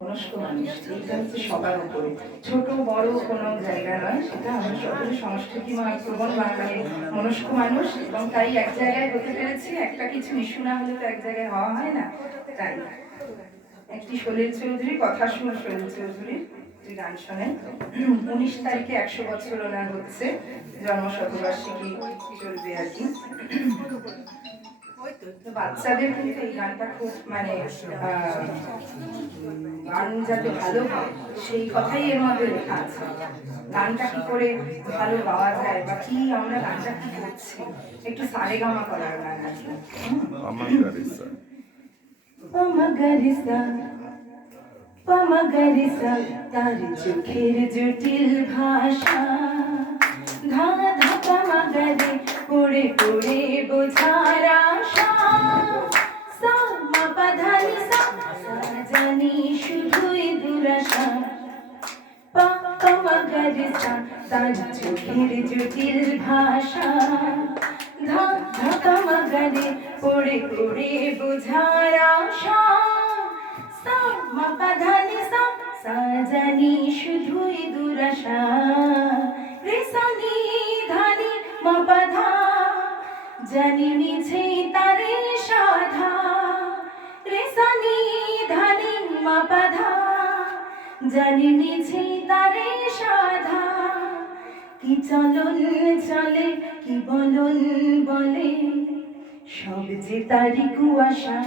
মনস্ক মানুষ, এইটা হচ্ছে সবার উপরে, ছোট বড় কোনো জায়গা নয়, সেটা আমরা সকলে সংস্কৃতিময় প্রবণ বাঙালি মনস্ক মানুষ, এবং তাই এক জায়গায় হতে পেরেছি। একটা কিছু ইস্যু না হলে তো এক জায়গায় হওয়া হয় না। তাই একটি সলিল চৌধুরী, কথা শুন সলিল চৌধুরীর যে গান শোনেন, 19 তারিখে 100 বছর ওনার হচ্ছে, জন্মশতবার্ষিকী চলবে আর কি। বাচ্চাদের কিন্তু এই গানটা খুব মানে গান যাতে ভালো হয় সেই কথাই এর মধ্যে লেখা আছে। গানটা কি করে ভালো গাওয়া যায় বা কি আমরা গানটা কি করছি, একটু সারেগামা করার গান আছে। পামাগারিসা তার চোখের জটিল ভাষা, ধা ধা পামাগারে পড়ে পড়ে বোঝার আশা, সা মা পা ধা নি সা জানি শুধুই দুরাশা, পামাগারিসা তার চোখের জটিল ভাষা, ধা ধা পামাগারে পড়ে পড়ে বোঝার আশা, মা পা ধা নি সা জানি শুধুই দুরাশা, রে সা নি ধা নি মা পা ধা জানি মিছে তারে সাধা, রে সা নি ধা নি মা পা ধা জানি মিছে তারে সাধা, কি চলন চলে কি বলন বলে সব যে তারি কুয়াশা,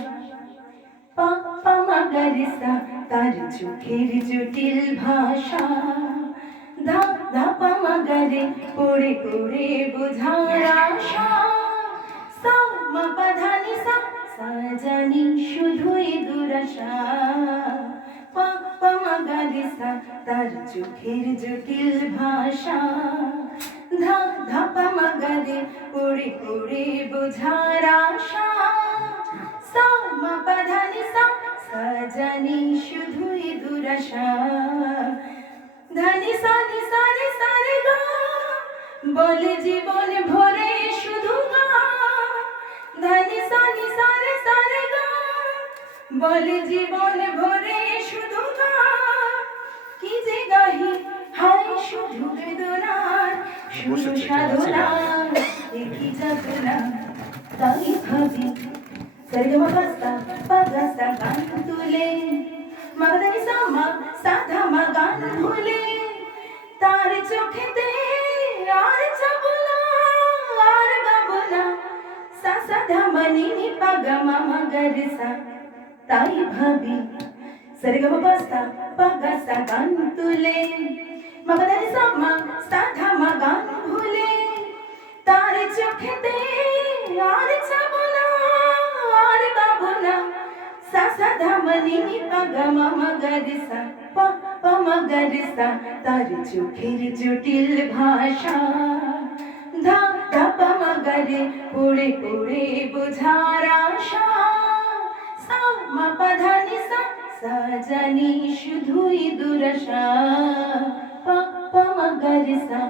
পামাগারিসা তার চোখের জটিল ভাষা, ধা ধা পামাগারে পড়ে পড়ে বোঝার আশা, সা মা পা ধা নি সা জানি শুধুই দুরাশা, পামাগারিসা তার চোখের জটিল ভাষা, ধা ধা পামাগারে পড়ে পড়ে বোঝার আশা, সা মা পা ধা নি সা জানি শুধুই দুরাশা, ধা নি সা রে সা রে গা বলে জীবন ভরে শুধু গা, ধা নি সা রে সা রে গা বলে জীবন ভরে শুধু গা, কি যে গাহি হায় শুধু বেদনার শুধু সাধনা, কি যাতনা তাই ভাবি সরিগমা পাগা গান তুলে, মাগদানি সামা সাধা মা গান ভুলে, তার চোখেতে আর যাবো না আর গাবো না, সা সাধা মানি নি পাগা মামা গারিসা, তাই ভাবি সরিগমা পাগা গান তুলে, মাগদানি সামা সাধা মা গান ভুলে, তার চোখেতে আর যাবো না আর গাবো না, সা সাধা মানি নি পাগা মামা গারিসা, পামাগারিসা তার চোখের জটিল ভাষা, ধা ধা পামাগারে পড়ে পড়ে বোঝার আশা, সা মা পা ধা নি সা জানি শুধুই দুরাশা, পামাগারিসা।